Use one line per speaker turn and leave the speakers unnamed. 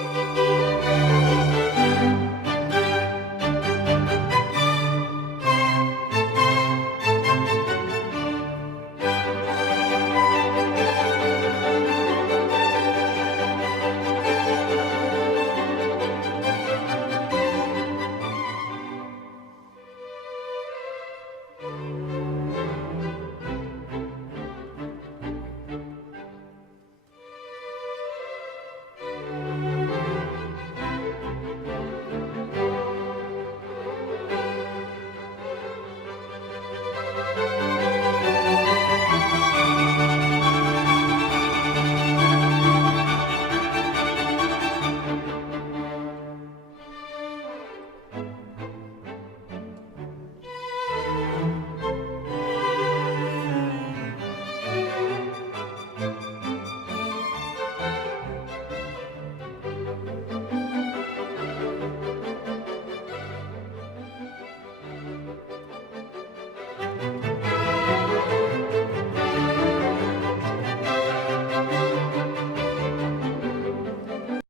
you.